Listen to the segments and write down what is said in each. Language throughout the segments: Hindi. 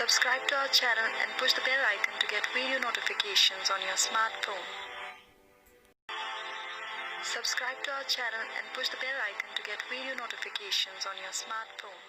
Subscribe to our channel and push the bell icon to get video notifications on your smartphone. Subscribe to our channel and push the bell icon to get video notifications on your smartphone.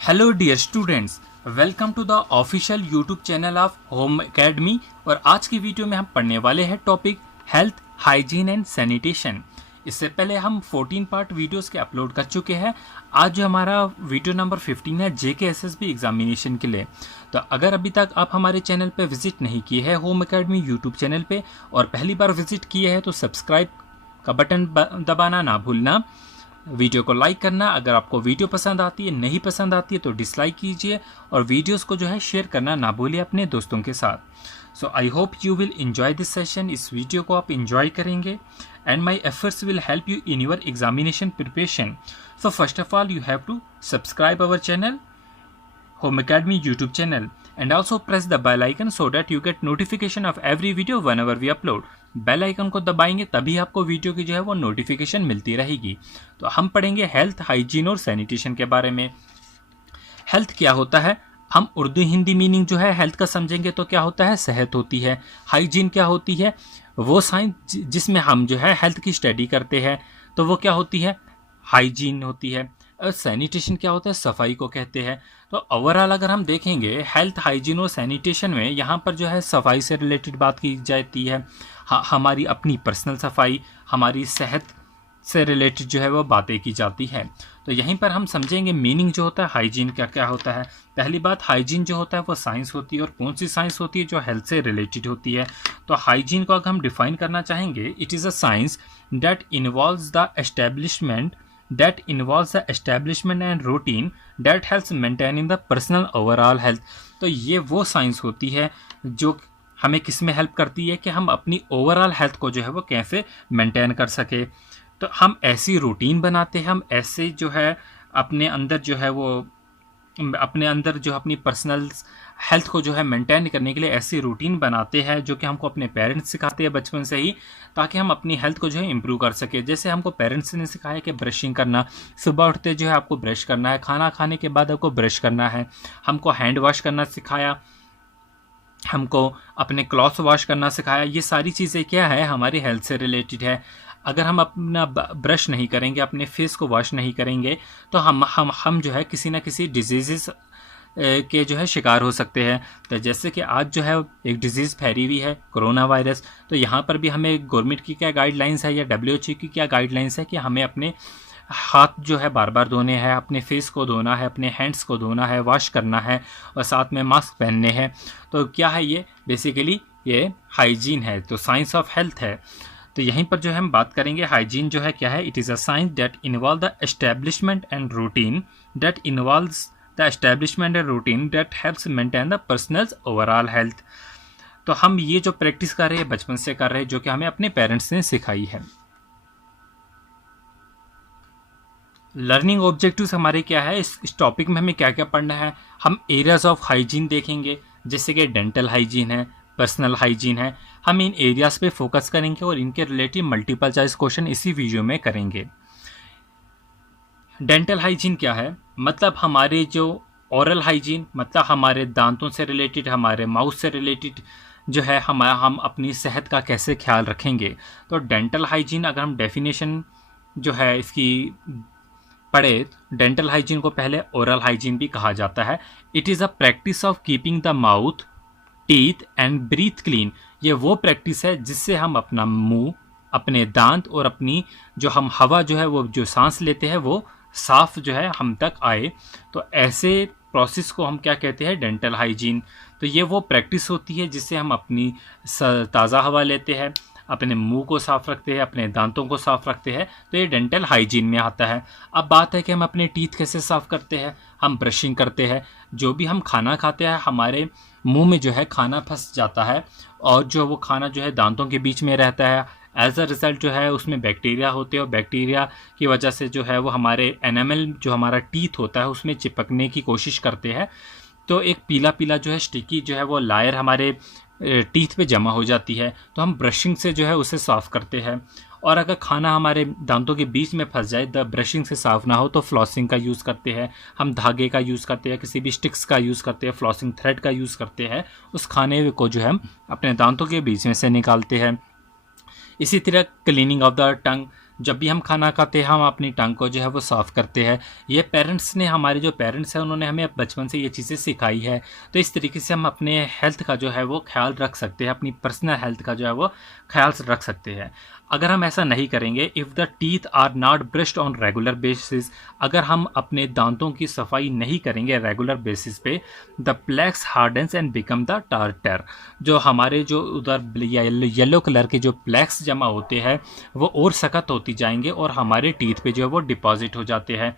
Hello dear students, welcome to the official YouTube channel of Home Academy. और आज की वीडियो में हम पढ़ने वाले हैं topic health, hygiene and sanitation. इससे पहले हम 14 पार्ट वीडियोस के अपलोड कर चुके हैं। आज जो हमारा वीडियो नंबर 15 है JKSSB एग्जामिनेशन के लिए। तो अगर अभी तक आप हमारे चैनल पे विजिट नहीं किए हैं होम एकेडमी यूट्यूब चैनल पे, और पहली बार विजिट किए हैं तो सब्सक्राइब का बटन दबाना ना भूलना, वीडियो को लाइक करना। अगर आपको वीडियो पसंद आती है, नहीं पसंद आती है तो डिसलाइक कीजिए, और वीडियोस को जो है शेयर करना ना भूलिए अपने दोस्तों के साथ। So I hope you will enjoy this session. इस वीडियो को आप एंजॉय करेंगे and my efforts will help you in your examination preparation. So first of all you have to subscribe our channel Home Academy YouTube channel and also press the bell icon so that you get notification of every video whenever we upload. Bell icon को दबाएंगे तभी आपको वीडियो की जो है वो नोटिफिकेशन मिलती रहेगी। तो हम पढ़ेंगे हेल्थ, हाइजीन और सैनिटेशन के बारे में। हेल्थ क्या होता है, हम उर्दू हिंदी मीनिंग जो है हेल्थ का समझेंगे तो क्या होता है, सेहत होती है। हाइजीन क्या होती है, वो साइंस जिसमें हम जो है हेल्थ की स्टडी करते हैं तो वो क्या होती है, हाइजीन होती है। और सैनिटेशन क्या होता है, सफाई को कहते हैं। तो ओवरऑल अगर हम देखेंगे हेल्थ, हाइजीन और सैनिटेशन में यहाँ पर जो है सफाई से रिलेटेड बात की जाती है। हमारी अपनी पर्सनल सफाई, हमारी सेहत से रिलेटेड जो है वो बातें की जाती है। तो यहीं पर हम समझेंगे मीनिंग जो होता है हाइजीन का क्या होता है। पहली बात, हाइजीन जो होता है वो साइंस होती है। और कौन सी साइंस होती है, जो हेल्थ से रिलेटेड होती है। तो हाइजीन को अगर हम डिफाइन करना चाहेंगे, it is a science that involves the establishment and routine that helps maintaining the personal overall health। तो ये वो साइंस होती है जो हमें किस में हेल्प करती है कि हम अपनी ओवरऑल हेल्थ को जो है वो कैसे मेंटेन कर सके। तो हम ऐसी रूटीन बनाते हैं, हम ऐसे जो है अपने अंदर जो है वो अपनी पर्सनल हेल्थ को जो है मेंटेन करने के लिए ऐसी रूटीन बनाते हैं जो कि हमको अपने पेरेंट्स सिखाते हैं बचपन से ही, ताकि हम अपनी हेल्थ को जो है इम्प्रूव कर सके। जैसे हमको पेरेंट्स ने सिखाया कि ब्रशिंग करना, सुबह उठते जो है आपको ब्रश करना है, खाना खाने के बाद आपको ब्रश करना है। हमको हैंड वॉश करना सिखाया, हमको अपने क्लॉथ वॉश करना सिखाया। ये सारी चीज़ें क्या है, हमारी हेल्थ से रिलेटेड है। अगर हम अपना ब्रश नहीं करेंगे, अपने फेस को वॉश नहीं करेंगे तो हम जो है किसी ना किसी डिजीज़ के जो है शिकार हो सकते हैं। तो जैसे कि आज जो है एक डिजीज़ फैली हुई है, कोरोना वायरस। तो यहाँ पर भी हमें गवर्नमेंट की क्या गाइडलाइंस है या WHO की क्या गाइडलाइंस है कि हमें अपने हाथ जो है बार बार धोने हैं, अपने फेस को धोना है, अपने हैंड्स को धोना है, वॉश करना है, और साथ में मास्क पहनने हैं। तो क्या है ये, बेसिकली ये हाइजीन है, तो साइंस ऑफ हेल्थ है। तो यहीं पर जो है हम बात करेंगे हाइजीन जो है क्या है। It is a science that involve the establishment and routine that helps maintain the personal overall health. तो हम ये जो प्रैक्टिस कर रहे हैं बचपन से कर रहे हैं, जो कि हमें अपने पेरेंट्स ने सिखाई है। लर्निंग ऑब्जेक्टिव्स हमारे क्या है, इस टॉपिक में हमें क्या क्या पढ़ना है। हम एरियाज ऑफ हाइजीन देखेंगे, जैसे कि डेंटल हाइजीन है, पर्सनल हाइजीन है। हम इन एरियाज पे फोकस करेंगे और इनके रिलेटेड मल्टीपल चॉइस क्वेश्चन इसी वीडियो में करेंगे। डेंटल हाइजीन क्या है, मतलब हमारे जो ओरल हाइजीन, मतलब हमारे दांतों से रिलेटेड, हमारे माउथ से रिलेटेड जो है हम अपनी सेहत का कैसे ख्याल रखेंगे। तो डेंटल हाइजीन अगर हम डेफिनेशन जो है इसकी पढ़े, डेंटल हाइजीन को पहले ओरल हाइजीन भी कहा जाता है। It is a practice of keeping the mouth, teeth and breath clean. ये वो प्रैक्टिस है जिससे हम अपना मुंह, अपने दांत और अपनी जो हम हवा जो है वो जो सांस लेते हैं वो साफ जो है हम तक आए। तो ऐसे प्रोसेस को हम क्या कहते हैं, डेंटल हाइजीन। तो ये वो प्रैक्टिस होती है जिससे हम अपनी ताज़ा हवा लेते हैं, अपने मुंह को साफ़ रखते हैं, अपने दांतों को साफ़ रखते हैं। तो ये डेंटल हाइजीन में आता है। अब बात है कि हम अपने टीथ कैसे साफ़ करते हैं। हम ब्रशिंग करते हैं, जो भी हम खाना खाते हैं हमारे मुंह में जो है खाना फंस जाता है, और जो वो खाना जो है दांतों के बीच में रहता है। एज अ रिज़ल्ट जो है उसमें बैक्टीरिया होते हैं, और बैक्टीरिया की वजह से जो है वो हमारे एनामल जो हमारा टीथ होता है उसमें चिपकने की कोशिश करते हैं। तो एक पीला पीला जो है स्टिकी जो है वो लायर हमारे टीथ पे जमा हो जाती है, तो हम ब्रशिंग से जो है उसे साफ़ करते हैं। और अगर खाना हमारे दांतों के बीच में फंस जाए, द ब्रशिंग से साफ़ ना हो, तो फ्लॉसिंग का यूज़ करते हैं। हम धागे का यूज़ करते हैं, किसी भी स्टिक्स का यूज़ करते हैं, फ्लॉसिंग थ्रेड का यूज़ करते हैं, उस खाने को जो है हम अपने दांतों के बीच में से निकालते हैं। इसी तरह क्लीनिंग ऑफ द टंग, जब भी हम खाना खाते हैं हम अपनी टंग को जो है वो साफ़ करते हैं। ये पेरेंट्स ने, हमारे जो पेरेंट्स हैं उन्होंने हमें बचपन से ये चीज़ें सिखाई है। तो इस तरीके से हम अपने हेल्थ का जो है वो ख्याल रख सकते हैं, अपनी पर्सनल हेल्थ का जो है वो ख्याल रख सकते हैं। अगर हम ऐसा नहीं करेंगे, if the teeth are not brushed on regular basis, अगर हम अपने दांतों की सफाई नहीं करेंगे रेगुलर बेसिस पे, the plaques hardens and become the tartar, जो हमारे जो उधर येलो कलर के जो प्लेक्स जमा होते हैं वो और सख्त होती जाएंगे और हमारे टीथ पे जो है वो डिपॉजिट हो जाते हैं।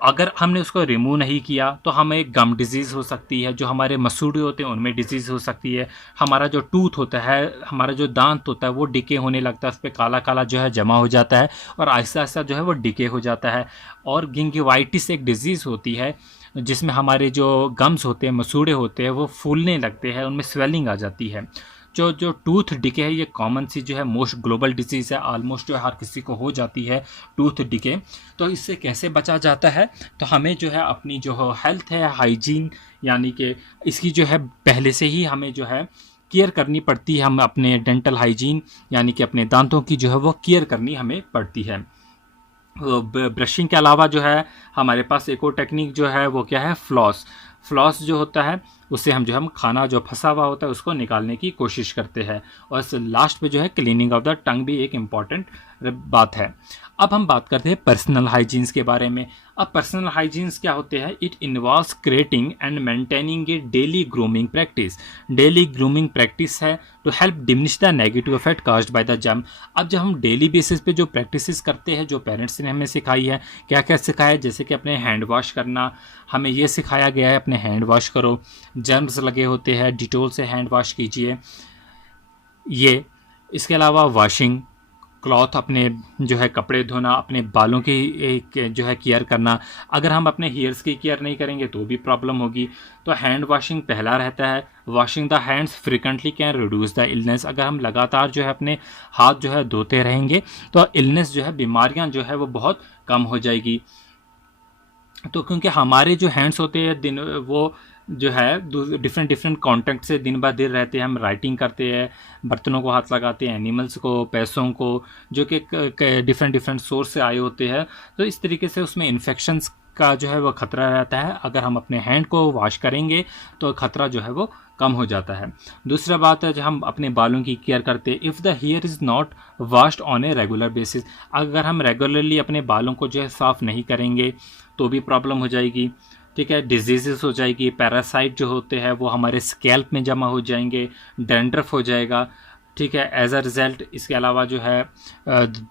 अगर हमने उसको रिमूव नहीं किया तो हमें गम डिजीज़ हो सकती है, जो हमारे मसूड़े होते हैं उनमें डिजीज़ हो सकती है। हमारा जो टूथ होता है, हमारा जो दांत होता है वो डिके होने लगता है, उस पर काला काला जो है जमा हो जाता है और आहिस्ता आहिस्ता जो है वो डिके हो जाता है। और गिंगिवाइटिस एक डिजीज़ होती है जिसमें हमारे जो गम्स होते हैं, मसूड़े होते हैं, वो फूलने लगते हैं, उनमें स्वेलिंग आ जाती है। जो टूथ डिके है, ये कॉमन सी जो है मोस्ट ग्लोबल डिजीज़ है, ऑलमोस्ट जो हर किसी को हो जाती है टूथ डिके। तो इससे कैसे बचा जाता है, तो हमें जो है अपनी जो हेल्थ है, हाइजीन, यानी कि इसकी जो है पहले से ही हमें जो है केयर करनी पड़ती है। हम अपने डेंटल हाइजीन यानी कि अपने दांतों की जो है वो केयर करनी हमें पड़ती है। ब्रशिंग के अलावा जो है हमारे पास एक और टेक्निक जो है वो क्या है, फ्लॉस जो होता है उससे हम जो हम खाना जो फंसा हुआ होता है उसको निकालने की कोशिश करते हैं। और लास्ट पे जो है क्लीनिंग ऑफ द टंग भी एक इम्पॉर्टेंट बात है। अब हम बात करते हैं पर्सनल हाइजीन्स के बारे में। अब पर्सनल हाइजीन्स क्या होते हैं, it involves creating and maintaining a daily grooming practice. Daily grooming practice है to help diminish the negative effect caused by the germ. अब जब हम डेली बेसिस पे जो प्रैक्टिसेस करते हैं, जो पेरेंट्स ने हमें सिखाई है, क्या क्या सिखाया है, जैसे कि अपने हैंड वॉश करना, हमें ये सिखाया गया है अपने हैंड वॉश करो, जर्म्स लगे होते हैं डिटोल से हैंड वॉश कीजिए। ये इसके अलावा वॉशिंग क्लॉथ, अपने जो है कपड़े धोना, अपने बालों की एक जो है केयर करना। अगर हम अपने हेयर्स की केयर नहीं करेंगे तो भी प्रॉब्लम होगी। तो हैंड वॉशिंग पहला रहता है। Washing the hands frequently can reduce the illness. अगर हम लगातार जो है अपने हाथ जो है धोते रहेंगे तो इलनेस जो है, बीमारियां जो है वो बहुत कम हो जाएगी। तो क्योंकि हमारे जो हैंड्स होते हैं दिन वो जो है डिफरेंट कॉन्टेक्ट से दिन ब दिन रहते हैं। हम राइटिंग करते हैं, बर्तनों को हाथ लगाते हैं, एनिमल्स को, पैसों को, जो कि डिफरेंट सोर्स से आए होते हैं। तो इस तरीके से उसमें इन्फेक्शंस का जो है वो खतरा रहता है। अगर हम अपने हैंड को वॉश करेंगे तो खतरा जो है वो कम हो जाता है। दूसरा बात है, जब हम अपने बालों की केयर करते हैं, if the here is not washed on a regular basis, अगर हम रेगुलरली अपने बालों को जो है साफ़ नहीं करेंगे तो भी प्रॉब्लम हो जाएगी। ठीक है, डिजीज़ हो जाएगी, पैरासाइट जो होते हैं वो हमारे स्कैल्प में जमा हो जाएंगे, डैंड्रफ हो जाएगा। ठीक है, एज अ रिज़ल्ट इसके अलावा जो है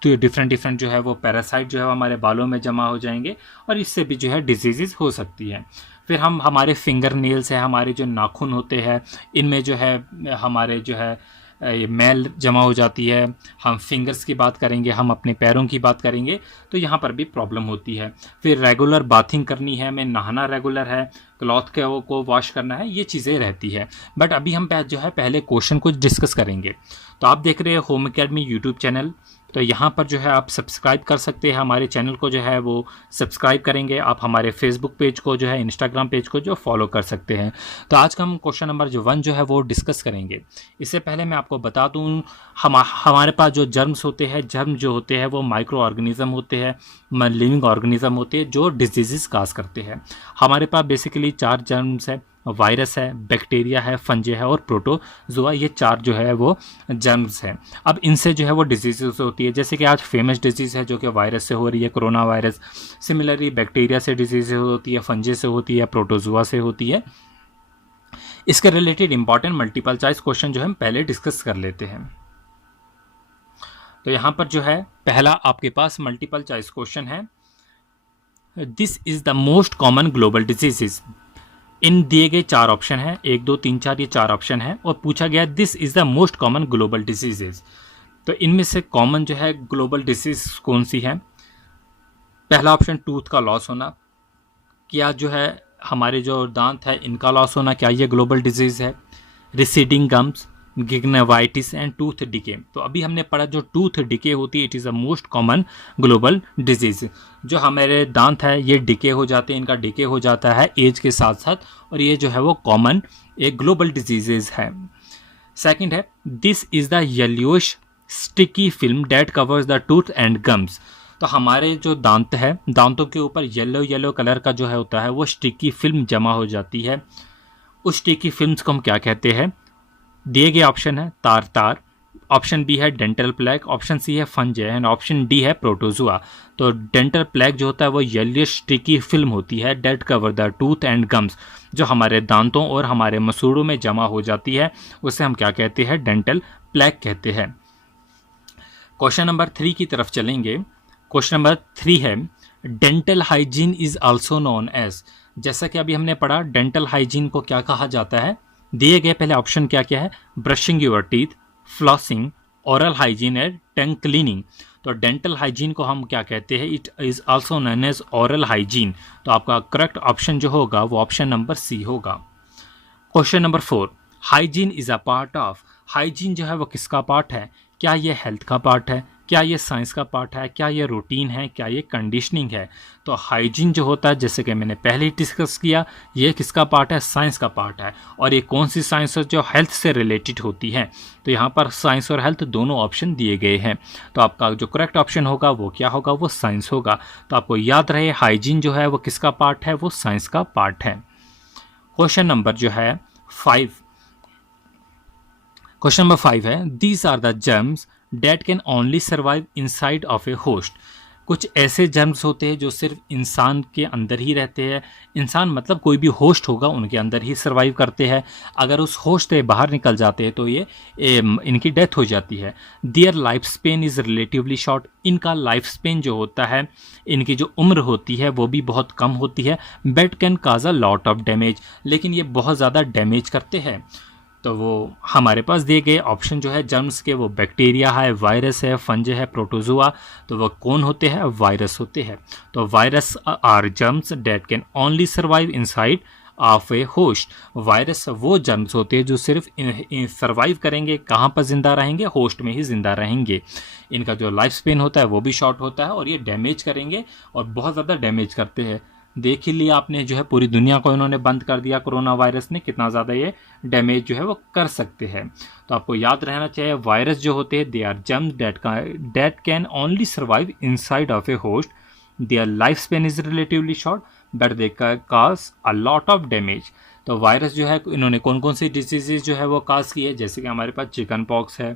डिफरेंट जो है वो पैरासाइट जो है हमारे बालों में जमा हो जाएंगे और इससे भी जो है डिजीज़ हो सकती है। फिर हम हमारे फिंगर नेल्स है, हमारे जो नाखून होते हैं, इनमें जो है हमारे जो है ये मैल जमा हो जाती है। हम फिंगर्स की बात करेंगे, हम अपने पैरों की बात करेंगे, तो यहाँ पर भी प्रॉब्लम होती है। फिर रेगुलर बाथिंग करनी है, हमें नहाना रेगुलर है, क्लॉथ के को वॉश करना है, ये चीज़ें रहती है। बट अभी हम जो है पहले क्वेश्चन को डिस्कस करेंगे। तो आप देख रहे हैं होम एकेडमी यूट्यूब चैनल, तो यहाँ पर जो है आप सब्सक्राइब कर सकते हैं, हमारे चैनल को जो है वो सब्सक्राइब करेंगे। आप हमारे फेसबुक पेज को जो है, इंस्टाग्राम पेज को जो फॉलो कर सकते हैं। तो आज का हम क्वेश्चन नंबर 1 जो है वो डिस्कस करेंगे। इससे पहले मैं आपको बता दूँ, हमारे पास जो जर्म्स होते हैं, जर्म जो होते हैं वो माइक्रो ऑर्गेनिज्म होते हैं, लिविंग ऑर्गेनिज्म होते हैं जो डिजीज़ काज करते हैं। हमारे पास बेसिकली 4 जर्म्स है, वायरस है, बैक्टीरिया है, फंजे है और प्रोटोजोआ, ये 4 जो है वो जर्म्स हैं। अब इनसे जो है वो डिजीज़ होती है, जैसे कि आज फेमस डिजीज़ है जो कि वायरस से हो रही है, कोरोना वायरस। सिमिलरली बैक्टीरिया से डिजीज़ होती है, फंजे से होती है, प्रोटोजोआ से होती है। इसके related important multiple choice question जो हम पहले डिस्कस कर लेते हैं। तो यहाँ पर जो है पहला आपके पास मल्टीपल चॉइस क्वेश्चन है, this is the most common global diseases. इन दिए गए 4 ऑप्शन है, 1 2 3 4, ये 4 ऑप्शन है और पूछा गया this is the most common global diseases. तो इनमें से कॉमन जो है ग्लोबल डिजीज कौन सी है? पहला ऑप्शन टूथ का लॉस होना, क्या जो है हमारे जो दांत है इनका लॉस होना, क्या ये ग्लोबल डिजीज़ है? Receding gums, gingivitis and tooth decay. तो अभी हमने पढ़ा जो टूथ डिके होती है, it is a most common global disease. जो हमारे दांत है ये डिके हो जाते हैं, इनका डिके हो जाता है एज के साथ साथ, और ये जो है वो कॉमन एक ग्लोबल डिजीजेज है। सेकंड है, this is the yellowish sticky film that covers the tooth and gums. तो हमारे जो दांत है, दांतों के ऊपर येलो येलो कलर का जो है होता है वो स्टिकी फिल्म जमा हो जाती है। उस स्टिकी फिल्म्स को हम क्या कहते हैं? दिए गए ऑप्शन है तार, ऑप्शन बी है डेंटल प्लेग, ऑप्शन सी है फंज एंड ऑप्शन डी है प्रोटोजुआ। तो डेंटल प्लेग जो होता है वो येलोइश स्टिकी फिल्म होती है that cover the tooth and gums, जो हमारे दांतों और हमारे मसूड़ों में जमा हो जाती है, उसे हम क्या कहते हैं? डेंटल प्लेग कहते हैं। क्वेश्चन नंबर 3 की तरफ चलेंगे। क्वेश्चन नंबर 3 है, dental hygiene is also known as. जैसा कि अभी हमने पढ़ा, डेंटल हाइजीन को क्या कहा जाता है? दिए गए पहले ऑप्शन क्या क्या है? Brushing your teeth, flossing, oral hygiene and tongue cleaning. तो डेंटल हाइजीन को हम क्या कहते हैं? It is also known as oral hygiene. तो आपका करेक्ट ऑप्शन जो होगा वो ऑप्शन नंबर सी होगा। Question number 4, hygiene is a part of. Hygiene जो है वो किसका पार्ट है? क्या ये हेल्थ का पार्ट है? क्या ये साइंस का पार्ट है? क्या ये रूटीन है? क्या ये कंडीशनिंग है? तो हाइजीन जो होता है, जैसे कि मैंने पहले ही डिस्कस किया, ये किसका पार्ट है? साइंस का पार्ट है। और ये कौन सी साइंस है? जो हेल्थ से रिलेटेड होती है। तो यहाँ पर साइंस और हेल्थ दोनों ऑप्शन दिए गए हैं। तो आपका जो करेक्ट ऑप्शन होगा वो क्या होगा? वो साइंस होगा। तो आपको याद रहे हाइजीन जो है वो किसका पार्ट है? वो साइंस का पार्ट है। क्वेश्चन नंबर जो है 5, क्वेश्चन नंबर 5 है, these are the germs that can only survive inside of a host. कुछ ऐसे जर्म्स होते हैं जो सिर्फ इंसान के अंदर ही रहते हैं। इंसान मतलब कोई भी होस्ट होगा उनके अंदर ही सर्वाइव करते हैं। अगर उस होस्ट से बाहर निकल जाते हैं तो ये इनकी डेथ हो जाती है। There life Spain is relatively short. इनका लाइफ स्पेन जो होता है, इनकी जो उम्र होती है वो भी बहुत कम होती है। But can cause a lot of damage, लेकिन ये बहुत ज़्यादा डैमेज करते हैं। तो वो हमारे पास दिए गए ऑप्शन जो है जर्म्स के, वो बैक्टीरिया है, वायरस है, फंज है, प्रोटोजुआ। तो वो कौन होते हैं? वायरस होते हैं। तो virus are germs that can only survive inside of a host. Virus वो जर्म्स होते हैं जो सिर्फ सर्वाइव करेंगे, कहाँ पर जिंदा रहेंगे? होस्ट में ही जिंदा रहेंगे। इनका जो लाइफ स्पेन होता है वो भी शॉर्ट होता है और ये डैमेज करेंगे और बहुत ज़्यादा डैमेज करते हैं। देख ही लिया आपने, जो है पूरी दुनिया को इन्होंने बंद कर दिया कोरोना वायरस ने, कितना ज़्यादा ये डैमेज जो है वो कर सकते हैं। तो आपको याद रहना चाहिए वायरस जो होते हैं, they are germs that can only survive inside of a host. Their life span is relatively short but they cause a lot of damage. तो वायरस जो है इन्होंने कौन कौन सी डिजीजेज जो है वो काज की है? जैसे कि हमारे पास चिकन पॉक्स है,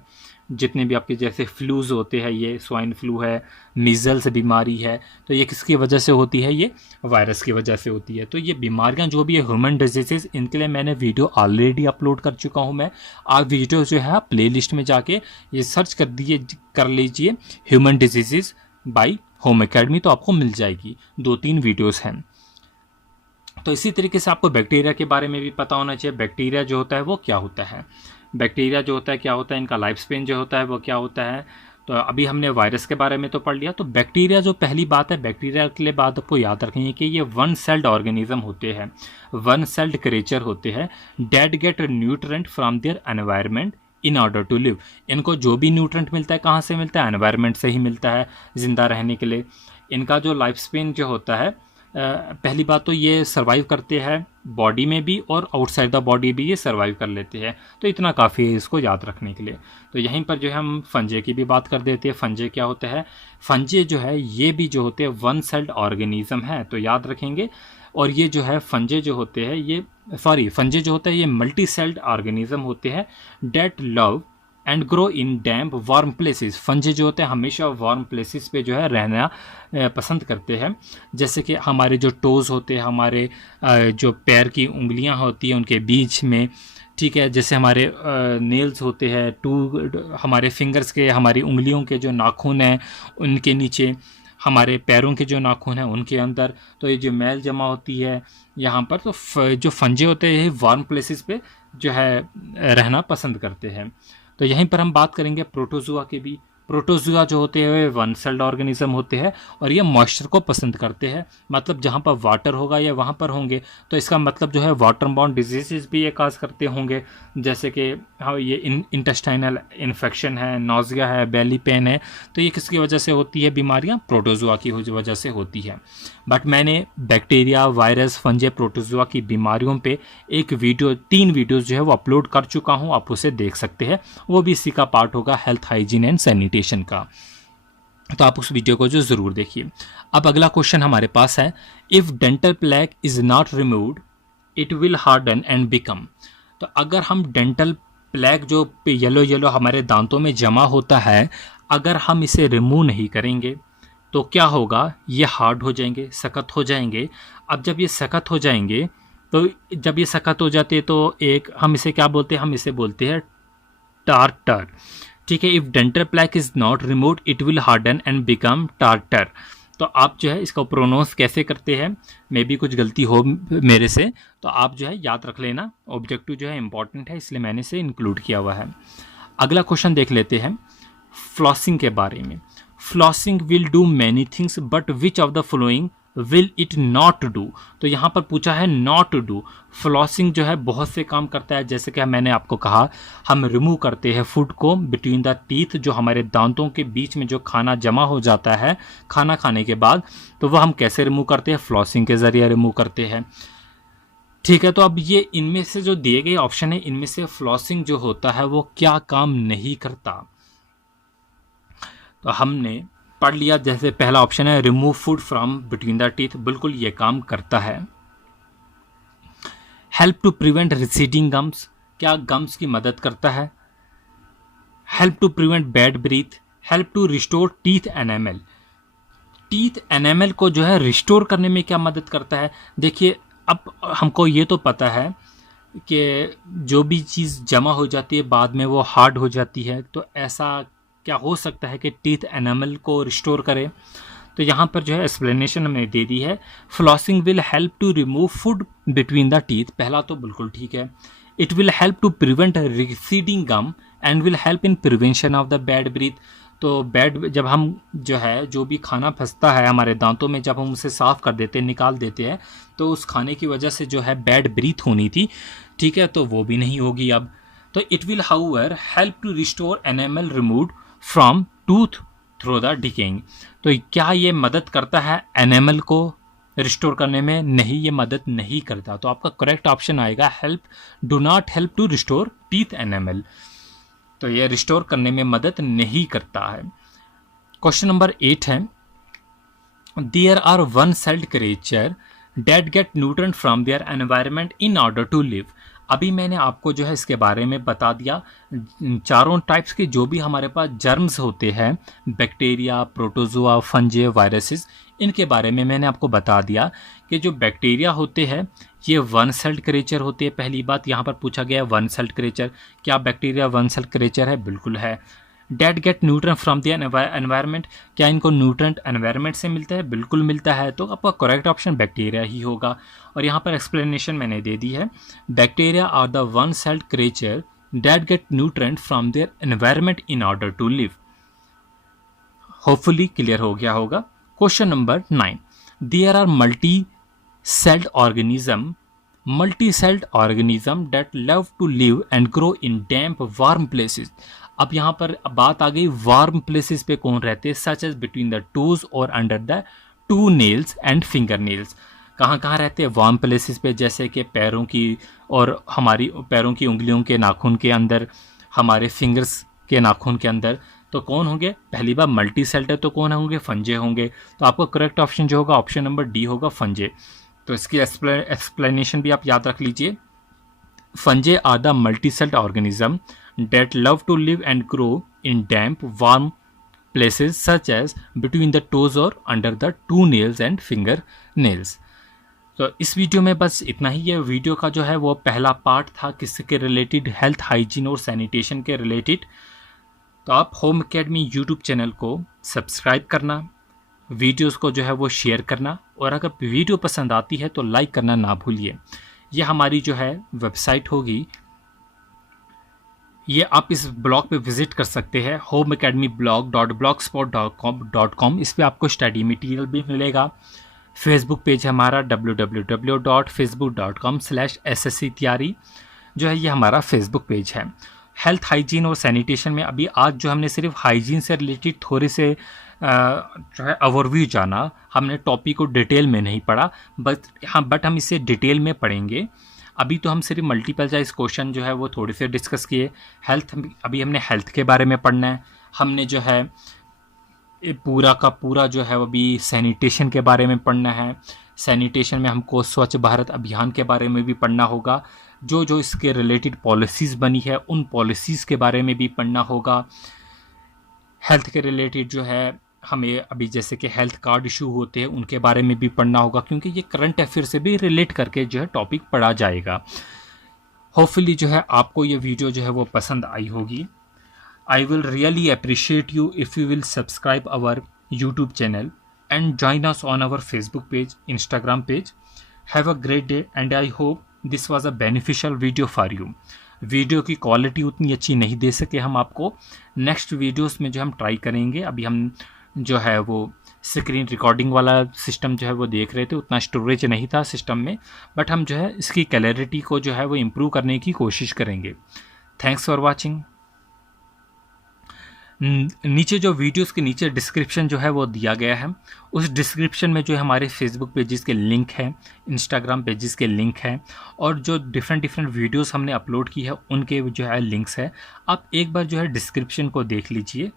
जितने भी आपके जैसे फ्लूज होते हैं, ये स्वाइन फ्लू है, मीजल्स बीमारी है, तो ये किसकी वजह से होती है? ये वायरस की वजह से होती है। तो ये बीमारियां जो भी है ह्यूमन डिजीजेज, इनके लिए मैंने वीडियो ऑलरेडी अपलोड कर चुका हूं मैं। आप वीडियो जो है प्ले लिस्ट में जाके ये सर्च कर लीजिए human diseases by Home Academy, तो आपको मिल जाएगी। 2-3 वीडियोज़ हैं। तो इसी तरीके से आपको बैक्टीरिया के बारे में भी पता होना चाहिए। बैक्टीरिया जो होता है वो क्या होता है? बैक्टीरिया जो होता है क्या होता है? इनका लाइफ स्पेन जो होता है वो क्या होता है? तो अभी हमने वायरस के बारे में तो पढ़ लिया। तो बैक्टीरिया जो पहली बात है, बैक्टीरिया के लिए बात आपको याद रखेंगे कि ये वन सेल्ड ऑर्गेनिज्म होते हैं, वन सेल्ड क्रिएचर होते हैं। That get nutrient from their environment in order to live. इनको जो भी न्यूट्रेंट मिलता है कहाँ से मिलता है? एनवायरनमेंट से ही मिलता है जिंदा रहने के लिए। इनका जो लाइफ स्पेन जो होता है, पहली बात तो ये सर्वाइव करते हैं बॉडी में भी और आउटसाइड द बॉडी भी ये सर्वाइव कर लेते हैं। तो इतना काफ़ी है इसको याद रखने के लिए। तो यहीं पर जो है हम फंजे की भी बात कर देते हैं। फंजे क्या होता है? फंजे जो है ये भी जो होते हैं वन सेल्ड ऑर्गेनिज्म है, तो याद रखेंगे। और ये जो है फंजे जो होते हैं फंजे जो होते हैं ये मल्टी सेल्ड ऑर्गेनिज्म होते हैं that love and grow in damp warm places. Fungi जो होते हैं हमेशा वार्म प्लेसेस पे जो है रहना पसंद करते हैं। जैसे कि हमारे जो टोज़ होते हैं, हमारे जो पैर की उंगलियां होती हैं उनके बीच में, ठीक है, जैसे हमारे नेल्स होते हैं, हमारे फिंगर्स के, हमारी उंगलियों के जो नाखून हैं उनके नीचे, हमारे पैरों के जो नाखून हैं उनके अंदर, तो ये जो मैल जमा होती है यहाँ पर, तो जो फंजे होते हैं ये वार्म प्लेसेस पे जो है रहना पसंद करते हैं। तो यहीं पर हम बात करेंगे प्रोटोजुआ की भी। प्रोटोजुआ जो होते हैं वे वन सेल्ड ऑर्गेनिज्म होते हैं और ये मॉइस्चर को पसंद करते हैं, मतलब जहाँ पर वाटर होगा या वहाँ पर होंगे, तो इसका मतलब जो है वाटर बॉर्न डिजीज़ भी ये काज करते होंगे, जैसे कि हाँ ये इंटेस्टाइनल इन्फेक्शन है, नोज़िया है, बेली पेन है, तो ये किसकी वजह से होती है बीमारियाँ? प्रोटोजुआ की वजह से होती है। बट मैंने बैक्टीरिया, वायरस, फंजे, प्रोटोजुआ की बीमारियों पे एक वीडियो, 3 वीडियोस जो है वो अपलोड कर चुका हूँ, आप उसे देख सकते हैं, वो भी इसी का पार्ट होगा, हेल्थ, हाइजीन एंड सैनिटेशन का, तो आप उस वीडियो को जो ज़रूर देखिए। अब अगला क्वेश्चन हमारे पास है, if dental plaque is not removed it will harden and become. तो अगर हम डेंटल प्लैक जो येलो येलो हमारे दांतों में जमा होता है, अगर हम इसे रिमूव नहीं करेंगे तो क्या होगा? ये हार्ड हो जाएंगे, सख्त हो जाएंगे। अब जब ये सख्त हो जाएंगे, तो जब ये सख्त हो जाते हैं तो एक हम इसे क्या बोलते हैं? हम इसे बोलते हैं टार्टर। ठीक है, if dental plaque is not removed it will harden and become tartar. तो आप जो है इसका प्रोनाउंस कैसे करते हैं, मे भी कुछ गलती हो मेरे से, तो आप जो है याद रख लेना, ऑब्जेक्टिव जो है इंपॉर्टेंट है, इसलिए मैंने इसे इंक्लूड किया हुआ है। अगला क्वेश्चन देख लेते हैं फ्लॉसिंग के बारे में। Flossing will do many things but which of the following will it not do. तो यहाँ पर पूछा है नॉट डू। फ्लॉसिंग जो है बहुत से काम करता है, जैसे कि मैंने आपको कहा हम रिमूव करते हैं फूड को बिटवीन द टीथ, जो हमारे दांतों के बीच में जो खाना जमा हो जाता है खाना खाने के बाद, तो वह हम कैसे रिमूव करते हैं? फ्लॉसिंग के ज़रिए रिमूव करते हैं। ठीक है, तो अब ये इनमें से जो दिए गए ऑप्शन है, इनमें से फ्लॉसिंग जो होता है वो क्या काम नहीं करता? तो हमने पढ़ लिया, जैसे पहला ऑप्शन है remove food from between the teeth, बिल्कुल ये काम करता है। Help to prevent receding gums, क्या गम्स की मदद करता है? Help to prevent bad breath, help to restore teeth enamel. Teeth enamel को जो है रिस्टोर करने में क्या मदद करता है? देखिए, अब हमको ये तो पता है कि जो भी चीज़ जमा हो जाती है बाद में वो हार्ड हो जाती है, तो ऐसा क्या हो सकता है कि टीथ एनामल को रिस्टोर करे? तो यहाँ पर जो है एक्सप्लेनेशन हमने दे दी है, flossing will help to remove food between the teeth, पहला तो बिल्कुल ठीक है। It will help to prevent receding gum and will help in prevention of the bad breath. तो बैड, जब हम जो है जो भी खाना फंसता है हमारे दांतों में, जब हम उसे साफ़ कर देते हैं, निकाल देते हैं, तो उस खाने की वजह से जो है बैड ब्रीथ होनी थी, ठीक है, तो वो भी नहीं होगी अब। तो it will however help to restore enamel removed from tooth through the decaying. तो क्या ये मदद करता है एनेमल को रिस्टोर करने में? नहीं, ये मदद नहीं करता। तो आपका करेक्ट ऑप्शन आएगा help, do not help to restore teeth enamel. तो ये रिस्टोर करने में मदद नहीं करता है। क्वेश्चन नंबर 8 है, there are one celled creature that get nutrient from their environment in order to live. अभी मैंने आपको जो है इसके बारे में बता दिया, चारों टाइप्स के जो भी हमारे पास जर्म्स होते हैं, बैक्टीरिया, प्रोटोजुआ, फंजे, वायरसेस, इनके बारे में मैंने आपको बता दिया कि जो बैक्टीरिया होते हैं ये वन सेल्ड क्रिएचर होते हैं। पहली बात यहाँ पर पूछा गया है वन सेल्ड क्रिएचर, क्या बैक्टीरिया वन सेल्ड क्रिएचर है? बिल्कुल है। That get nutrient from the environment, क्या इनको न्यूट्रिएंट एनवायरनमेंट से मिलता है? बिल्कुल मिलता है। तो आपका करेक्ट ऑप्शन बैक्टीरिया ही होगा। और यहाँ पर एक्सप्लेनेशन मैंने दे दी है, bacteria are the one celled creature that get nutrient from their environment in order to live. Hopefully clear हो गया होगा। Question number 9, there are multi celled organism that love to live and grow in damp warm places. अब यहाँ पर बात आ गई वार्म प्लेसेस पे कौन रहते हैं, such as between the toes और under the toenails and fingernails. कहाँ कहाँ रहते हैं वार्म प्लेसेस पे? जैसे कि पैरों की और हमारी पैरों की उंगलियों के नाखून के अंदर, हमारे फिंगर्स के नाखून के अंदर। तो कौन होंगे? पहली बार मल्टी सेल्ड है तो कौन होंगे? फंजे होंगे। तो आपका करेक्ट ऑप्शन जो होगा ऑप्शन नंबर डी होगा, फंजे। तो इसकी एक्सप्लेनेशन भी आप याद रख लीजिए, fungi are the multi celled organism that love to live and grow in damp, warm places such as between the toes or under the two nails and finger nails. तो इस वीडियो में बस इतना ही है। वीडियो का जो है वो पहला पार्ट था किसके रिलेटेड, हेल्थ, हाइजीन और सैनिटेशन के रिलेटेड। तो आप होम एकेडमी यूट्यूब चैनल को सब्सक्राइब करना, वीडियोस को जो है वो शेयर करना, और अगर वीडियो पसंद आती है तो लाइक करना ना भूलिए। यह हमारी जो है वेबसाइट होगी, ये आप इस ब्लॉग पे विज़िट कर सकते हैं, homeacademyblog.blogspot.com। इस पे आपको स्टडी मटेरियल भी मिलेगा। फेसबुक पेज है हमारा www.facebook.com/ssc तैयारी, जो है ये हमारा फेसबुक पेज है। हेल्थ, हाइजीन और सैनिटेशन में अभी आज जो हमने सिर्फ हाइजीन से रिलेटेड थोड़े से जो है ओवरव्यू जाना, हमने टॉपिक को डिटेल में नहीं पढ़ा, बट हम इसे डिटेल में पढ़ेंगे। अभी तो हम सिर्फ मल्टीपल चॉइस क्वेश्चन जो है वो थोड़े से डिस्कस किए। हेल्थ, अभी हमने हेल्थ के बारे में पढ़ना है। हमने जो है ये पूरा का पूरा जो है वो अभी सैनिटेशन के बारे में पढ़ना है। सैनिटेशन में हमको स्वच्छ भारत अभियान के बारे में भी पढ़ना होगा। जो जो इसके रिलेटेड पॉलिसीज़ बनी है उन पॉलिसीज़ के बारे में भी पढ़ना होगा। हेल्थ के रिलेटेड जो है हमें अभी जैसे कि हेल्थ कार्ड इशू होते हैं उनके बारे में भी पढ़ना होगा, क्योंकि ये करंट अफेयर से भी रिलेट करके जो है टॉपिक पढ़ा जाएगा। होपफुली जो है आपको ये वीडियो जो है वो पसंद आई होगी। I will really appreciate you if you will subscribe our YouTube channel and join us on our Facebook page, Instagram page. Have a great day and I hope this was a beneficial video for you. Video की क्वालिटी उतनी अच्छी नहीं दे सके हम आपको, नेक्स्ट वीडियोस में जो हम ट्राई करेंगे। अभी हम जो है वो स्क्रीन रिकॉर्डिंग वाला सिस्टम जो है वो देख रहे थे, उतना स्टोरेज नहीं था सिस्टम में, बट हम जो है इसकी क्लैरिटी को जो है वो इम्प्रूव करने की कोशिश करेंगे। Thanks for watching. नीचे जो वीडियोस के नीचे डिस्क्रिप्शन जो है वो दिया गया है, उस डिस्क्रिप्शन में जो है हमारे फेसबुक पेजेस के लिंक है, इंस्टाग्राम पेजेस के लिंक हैं, और जो डिफरेंट वीडियोस हमने अपलोड की है उनके जो है लिंक्स है। आप एक बार जो है डिस्क्रिप्शन को देख लीजिए,